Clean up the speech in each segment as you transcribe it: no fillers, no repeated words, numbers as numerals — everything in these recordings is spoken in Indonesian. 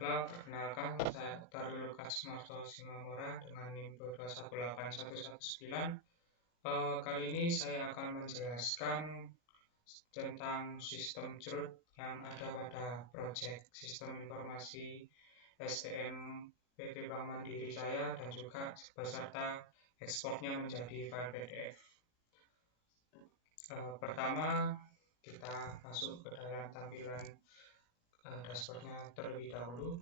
baiklah, perkenalkan saya Dr. Lukas Marto Simamora dengan NIM 2218119. Kali ini saya akan menjelaskan tentang sistem CRUD yang ada pada proyek Sistem Informasi STM PT Bank Mandiri saya dan juga beserta ekspornya menjadi file PDF. Pertama, kita masuk ke dalam tampilan dashboardnya terlebih dahulu.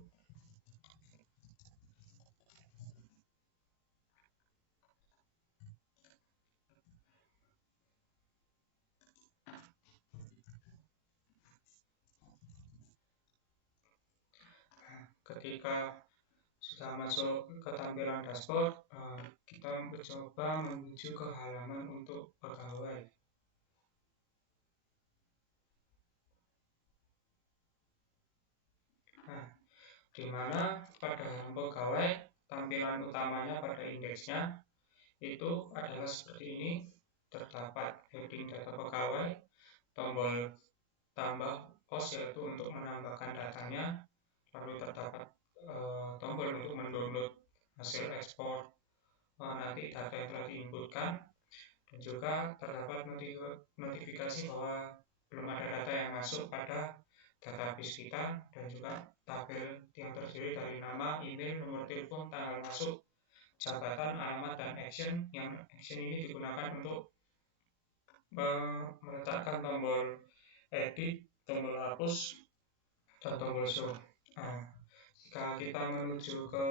Ketika sudah masuk ke tampilan dashboard, kita mencoba menuju ke halaman untuk pegawai. Nah, di mana pada halaman pegawai tampilan utamanya pada indeksnya itu adalah seperti ini. Terdapat heading data pegawai, tombol tambah pos yaitu untuk menambahkan datanya, lalu terdapat tombol untuk mendownload hasil ekspor nanti data yang telah diinputkan, dan juga terdapat notifikasi bahwa belum ada data yang masuk pada database kita, dan juga tabel yang terdiri dari nama, email, nomor telepon, tanggal masuk, jabatan, alamat, dan action. Yang action ini digunakan untuk meletakkan tombol edit, tombol hapus, dan tombol show. Nah, jika kita menuju ke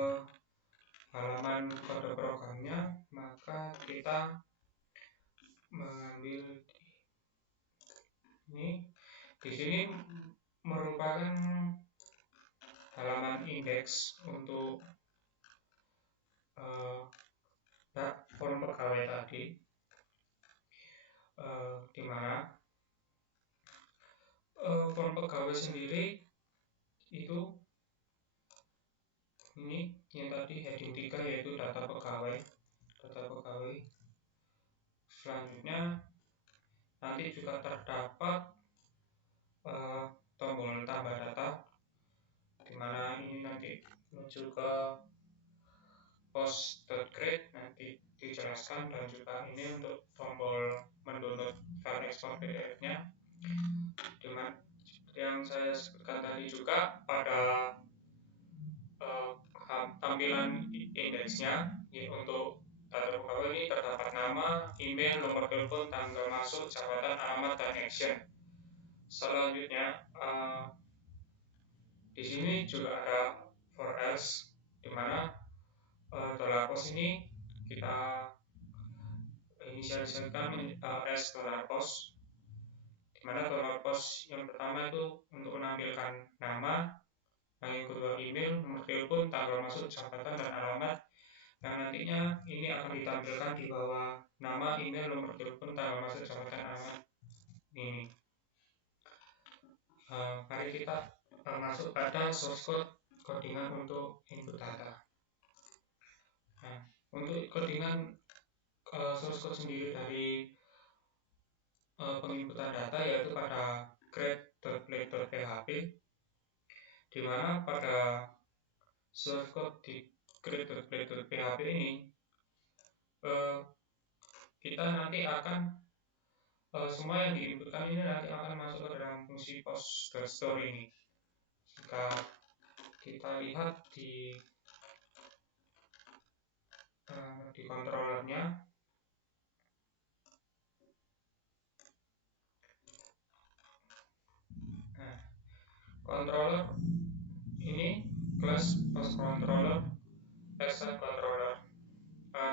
halaman kode programnya, maka kita mengambil ini. Di sini merupakan halaman indeks untuk form pegawai tadi, di mana form pegawai sendiri itu ini yang tadi heading 3 yaitu data pegawai. Selanjutnya nanti juga terdapat tombol tambah data, di mana ini nanti menuju ke post.grade nanti dijelaskan, dan juga ini untuk tombol mendownload file export PDF-nya, dimana seperti yang saya sebutkan tadi juga pada tampilan indeksnya untuk data pegawai ini terdapat nama, email, nomor telepon, tanggal masuk, jabatan, alamat, dan action. Selanjutnya di sini juga ada for else, di mana $post ini kita inisialisasikan as $post, di mana $post yang pertama itu untuk menampilkan nama, yang kedua email, nomor telepon, tanggal masuk, jabatan, dan alamat. Yang nantinya ini akan ditampilkan di bawah nama, email, nomor telepon, tanggal masuk, jabatan, alamat ini. Mari kita masuk pada source code codingan untuk input data. Nah, untuk codingan source code sendiri dari penginputan data yaitu pada grade.plate.php, di mana pada source code di grade.plate.php ini kita nanti akan semua yang diinputkan ini nanti akan masuk ke dalam fungsi post.store ini. Jika kita lihat di controllernya, controller ini class post controller extend controller,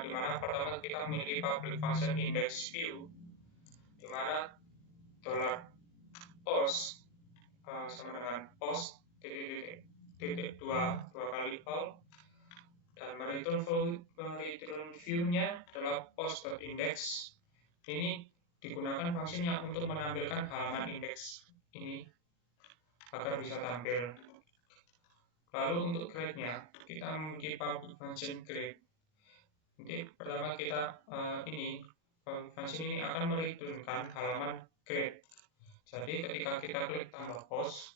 di mana pertama kita memiliki public function index view, di mana $post sama dengan post titik dua kali all, dan return view-nya adalah post.index. Ini digunakan fungsinya untuk menampilkan halaman indeks ini agar bisa tampil. Lalu untuk grade-nya kita memiliki public function grade. Nanti pertama kita public function ini akan mereturnkan halaman grade. Jadi ketika kita klik tambah post,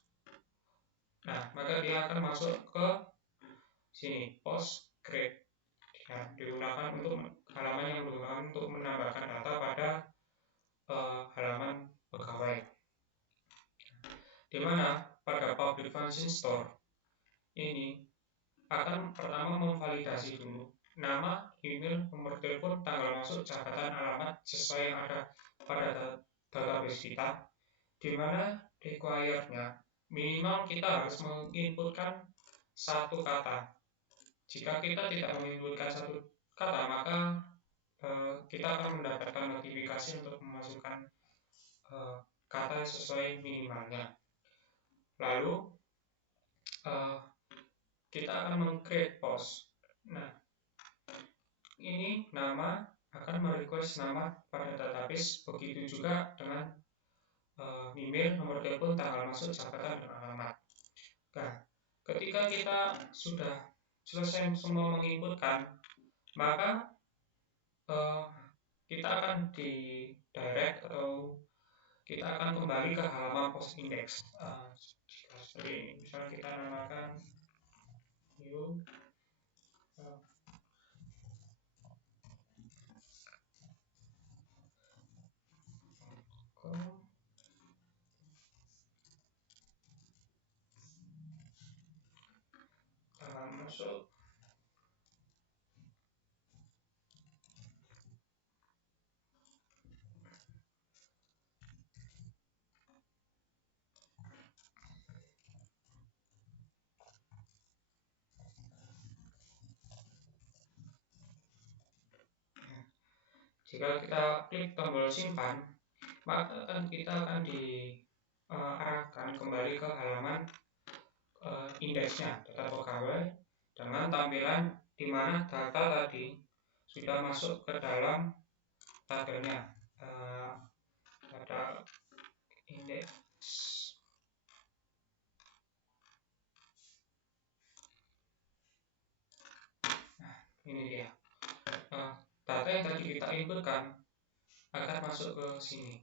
nah maka maka dia akan masuk ke sini, post create. Ya, digunakan untuk halaman yang digunakan untuk menambahkan data pada halaman pegawai. Di mana pada public function store ini akan pertama memvalidasi dulu nama, email, nomor telepon, tanggal masuk, jabatan, alamat sesuai yang ada pada database kita, di mana required-nya minimal kita harus menginputkan satu kata. Jika kita tidak menginputkan satu kata, maka kita akan mendapatkan notifikasi untuk memasukkan kata sesuai minimalnya. Lalu kita akan meng-create post. Nah, ini nama akan merequest nama pada database, begitu juga dengan email, nomor telepon, tanggal masuk, jabatan, dan alamat. Nah, ketika kita sudah selesai semua menginputkan, maka kita akan di-direct atau kita akan kembali ke halaman post index. Seperti ini, misalnya kita namakan new masuk. Jika kita klik tombol simpan, maka kita akan diarahkan kembali ke halaman indeksnya, data pegawai, dengan tampilan di mana data tadi sudah masuk ke dalam tabelnya. Ada indeks. Nah, ini dia. Data yang tadi kita inputkan akan masuk ke sini.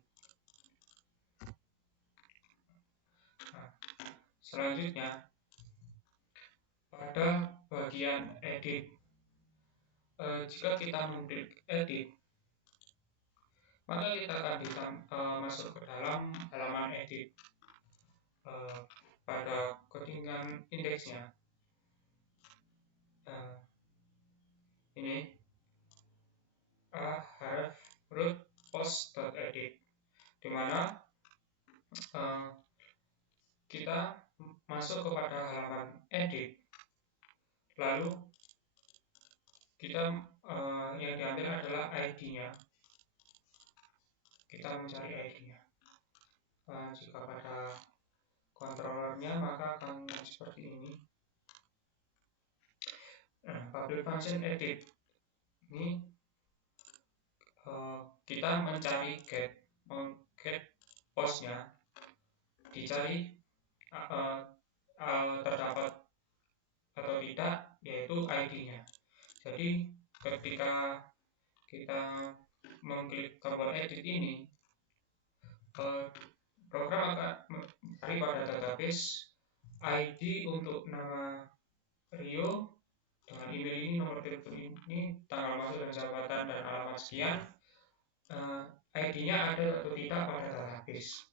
Nah, selanjutnya pada bagian edit, jika kita mengklik edit, maka kita akan masuk ke dalam halaman edit pada codingan indeksnya. Ini have root post.edit, di mana kita masuk kepada halaman edit, lalu kita yang diambil adalah ID-nya. Kita mencari ID-nya. Jika pada controllernya maka akan seperti ini. Public function edit ini kita mencari get postnya, dicari terdapat atau tidak, yaitu ID-nya. Jadi ketika kita mengklik tombol edit ini, program akan mencari pada database ID untuk nama Rio dengan email ini, nomor telepon ini, tanggal masuk dan jabatan dan alamat sekian. ID-nya ada atau tidak pada database.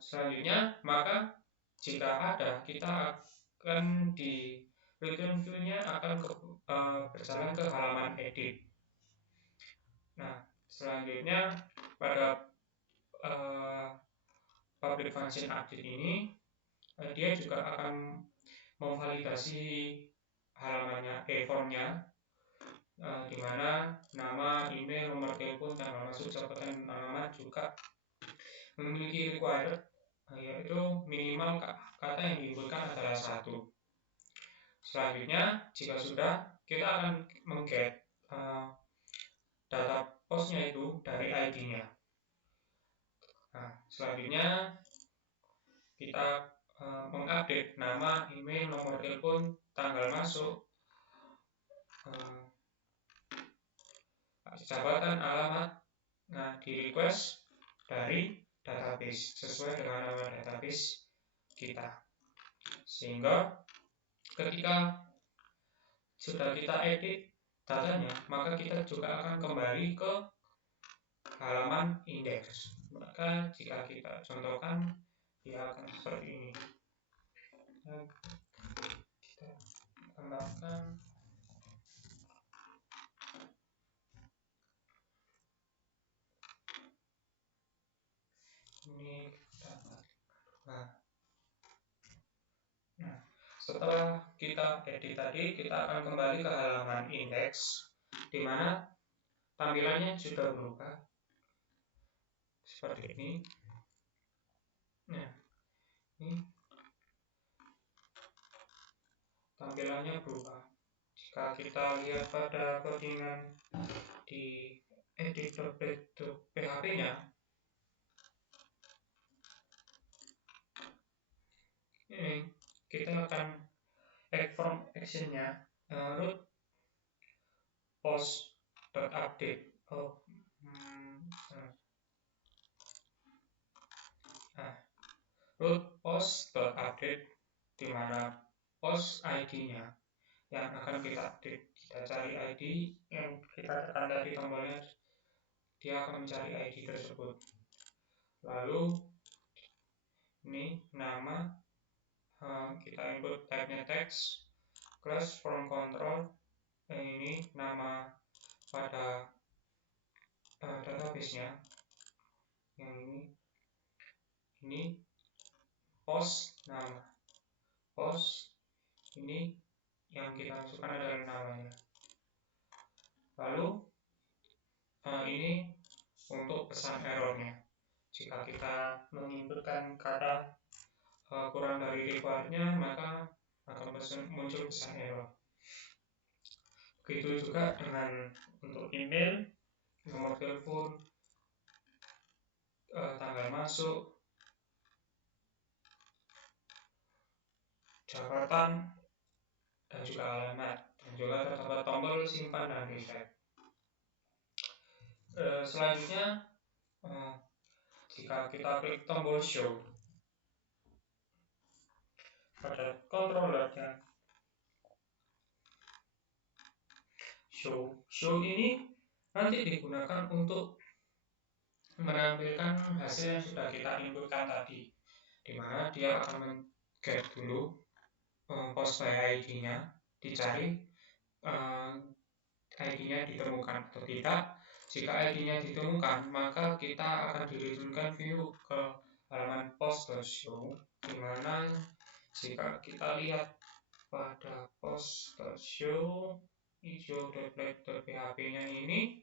Selanjutnya, maka jika ada, kita akan di return view-nya akan berjalan ke halaman edit. Nah, selanjutnya pada public function update ini, dia juga akan memvalidasi halamannya, formnya, di mana nama, email, nomor telepon, tanggal masuk, jabatan, alamat juga memiliki required, yaitu minimal kata yang diinputkan adalah 1. Selanjutnya, jika sudah, kita akan mengget data postnya itu dari ID-nya. Nah, selanjutnya kita mengupdate nama, email, nomor telepon, tanggal masuk, jabatan, alamat. Nah, di request dari database sesuai dengan nama database kita. Sehingga ketika sudah kita edit datanya, maka kita juga akan kembali ke halaman indeks. Maka jika kita contohkan, dia akan seperti ini. Kita tambahkan ini dapat. Nah, setelah kita edit tadi, kita akan kembali ke halaman indeks, di mana tampilannya sudah berubah seperti ini. Nah, ini tampilannya berubah. Jika kita lihat pada codingan di edit.php-nya, ini kita akan add from action-nya root post.update. Root post.update, di mana post ID-nya yang akan kita update. Kita cari ID yang kita tekan dari tombolnya, dia akan mencari ID tersebut. Lalu ini nama, kita input type-nya text, class from control, ini nama pada database-nya, yang ini post, nama post, ini yang kita masukkan adalah namanya. Lalu ini untuk pesan errornya. Jika kita menginputkan kata kurang dari required-nya, maka akan muncul pesan error. Begitu juga dengan untuk email, nomor telepon, tanggal masuk, jabatan, dan juga alamat, dan juga terdapat tombol simpan dan reset. Selanjutnya, jika kita klik tombol show pada controllernya, show ini nanti digunakan untuk menampilkan hasil yang sudah kita inputkan tadi, di mana dia akan men-get dulu post by ID-nya, dicari ID-nya ditemukan atau tidak. Jika ID-nya ditemukan, maka kita akan direturunkan view ke halaman post.show, di mana jika kita lihat pada post.show issue.php-nya ini,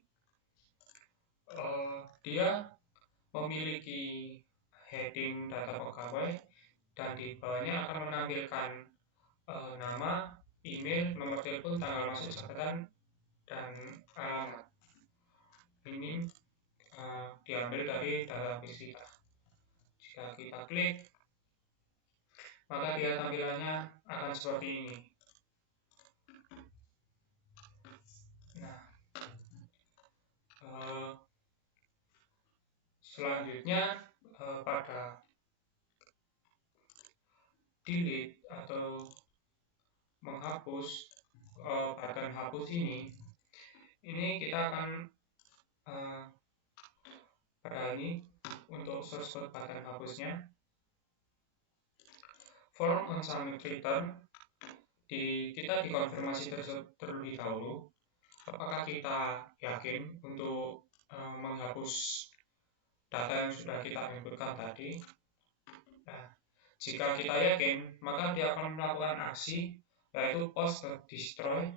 dia memiliki heading data pegawai, dan di bawahnya akan menampilkan nama, email, nomor telepon, tanggal masuk jabatan, dan alamat. Ini diambil dari database kita. Jika kita klik, maka dia tampilannya akan seperti ini. Nah, selanjutnya pada delete atau menghapus button hapus ini kita akan pada ini untuk source code button hapusnya, form on submit return, kita dikonfirmasi terlebih dahulu apakah kita yakin untuk menghapus data yang sudah kita inputkan tadi. Nah, jika kita yakin, maka dia akan melakukan aksi, yaitu post destroy,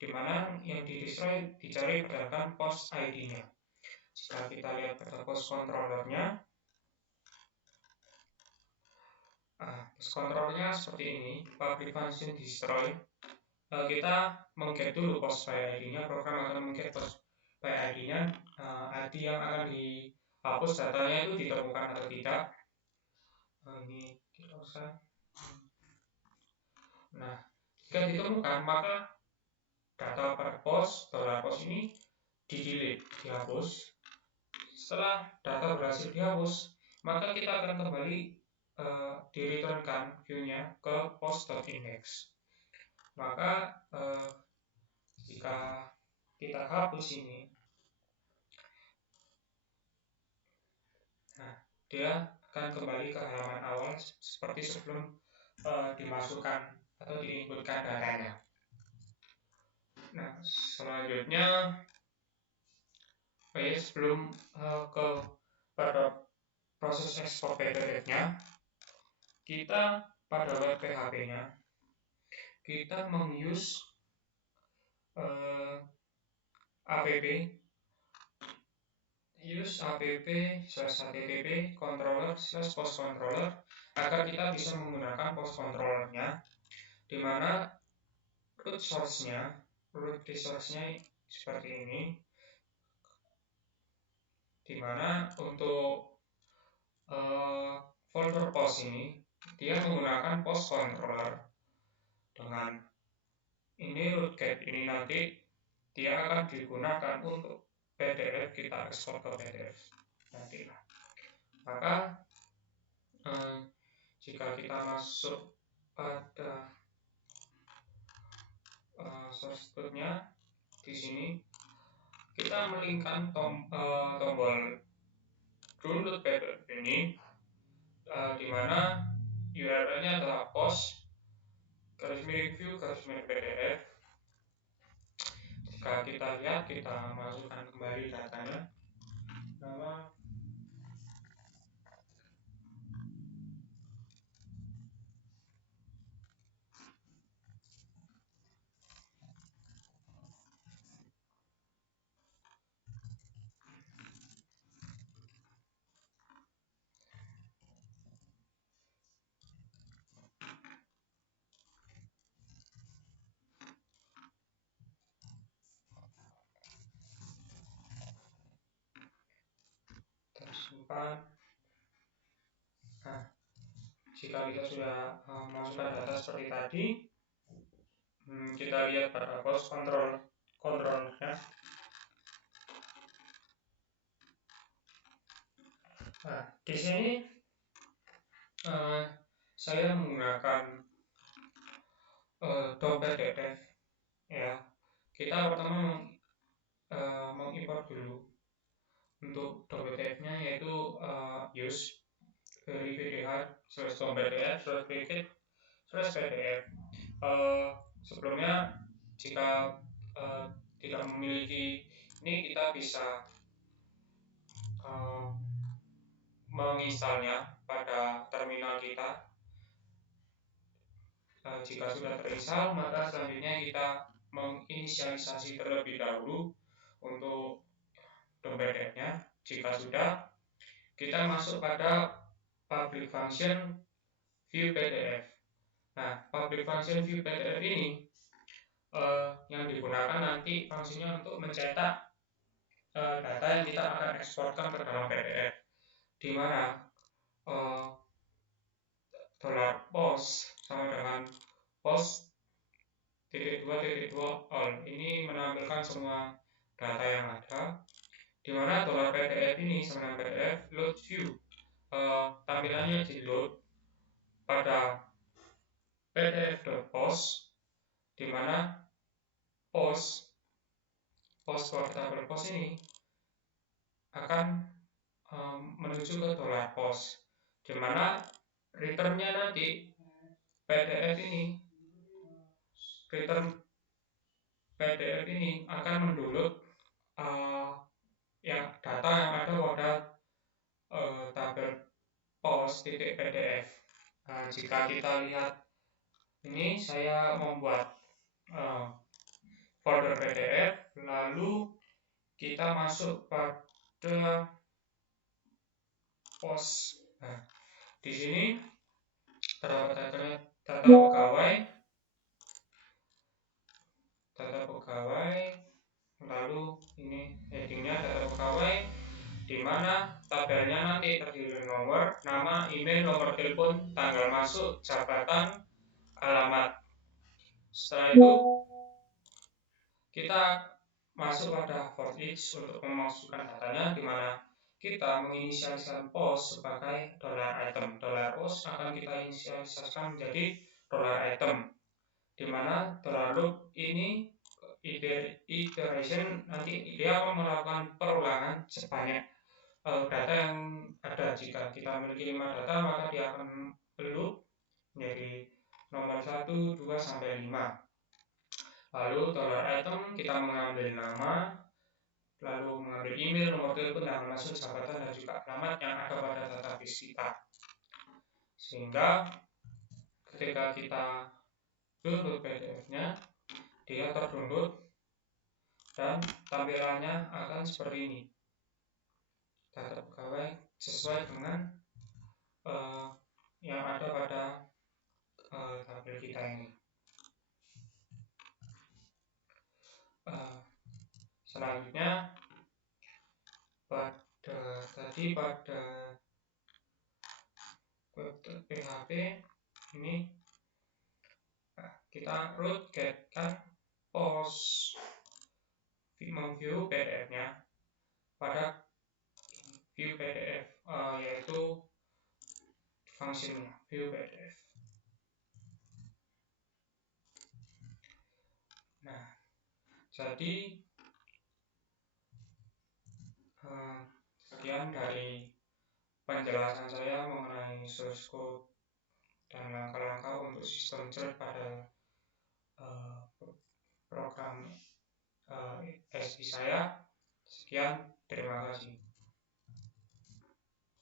di mana yang di destroy dicari berdasarkan post ID-nya. Jika kita lihat pada post controllernya, post controllernya seperti ini, public function destroy. Kita mengget dulu post by ID-nya, program akan mengget post by ID-nya, ID yang akan dihapus datanya itu ditemukan atau tidak. Ini kita usah. Nah, jika ditemukan, maka data pada post ini di-delete, dihapus. Setelah data berhasil dihapus, maka kita akan kembali direturnkan view-nya ke post.index. Maka jika kita hapus ini, nah, dia akan kembali ke halaman awal seperti sebelum dimasukkan atau diinputkan datanya. Nah, selanjutnya sebelum pada proses ekspor PDF-nya, kita pada web PHP-nya kita menguse app/http controller/post controller agar kita bisa menggunakan post controllernya, di mana root resource-nya seperti ini, di mana untuk folder post ini dia menggunakan post controller. Dengan ini rootget ini nanti dia akan digunakan untuk PDF, kita ekspor ke PDF nanti. Maka jika kita masuk pada source code-nya, di sini kita melingkan tombol download PDF ini, di mana URL-nya adalah post/view/PDF. Jika kita lihat, kita masukkan kembali datanya, nama tersimpan. Nah, jika kita sudah memasukkan data seperti tadi, kita lihat pada post controllernya. Nah, di sini saya menggunakan .pdf ya. Kita pertama mengimport dulu untuk .pdf-nya, yaitu use dari vdh/pdf/pdf. Sebelumnya jika tidak memiliki ini, kita bisa menginstalnya pada terminal kita. Jika sudah terinstal, maka selanjutnya kita menginisialisasi terlebih dahulu untuk .pdf-nya. Jika sudah, kita masuk pada public function view PDF. Nah, public function view PDF ini yang digunakan nanti fungsinya untuk mencetak data yang kita akan eksporkan ke dalam PDF, di mana $post sama dengan post.2.2 all ini menampilkan semua data yang ada, di mana $pdf ini sama dengan PDF load view, tampilannya di load pada pdf.post, di mana post portable post ini akan menuju ke $post, di mana returnnya nanti return PDF ini akan mendownload yang data yang ada pada tabel post.pdf. Jika kita lihat ini, saya membuat folder PDF, lalu kita masuk pada post. Nah, di sini terdapat data pegawai, lalu ini headingnya data pegawai, di mana tabelnya nanti terdiri dari nomor, nama, email, nomor telepon, tanggal masuk, jabatan, alamat. Setelah itu kita masuk pada for each untuk memasukkan datanya, di mana kita menginisialisasikan post sebagai $item. $post akan kita inisialisasikan menjadi $item, di mana $loop ini iteration nanti dia akan melakukan perulangan sebanyak data yang ada. Jika kita memiliki 5 data, maka dia akan loop menjadi nomor 1, 2, sampai 5. Lalu $item kita mengambil nama, lalu mengambil email, nomor telepon, dan masuk jabatan dan juga alamat yang ada pada database kita. Sehingga ketika kita download PDF-nya, dia terdownload dan tampilannya akan seperti ini. Data pegawai sesuai dengan yang ada pada tabel kita ini. Selanjutnya pada web PHP ini kita root getkan post memview PDF-nya pada view PDF, yaitu fungsinya view PDF. Nah, jadi sekian dari penjelasan saya mengenai source code dan langkah-langkah untuk sistem churn pada program SI saya. Sekian, terima kasih.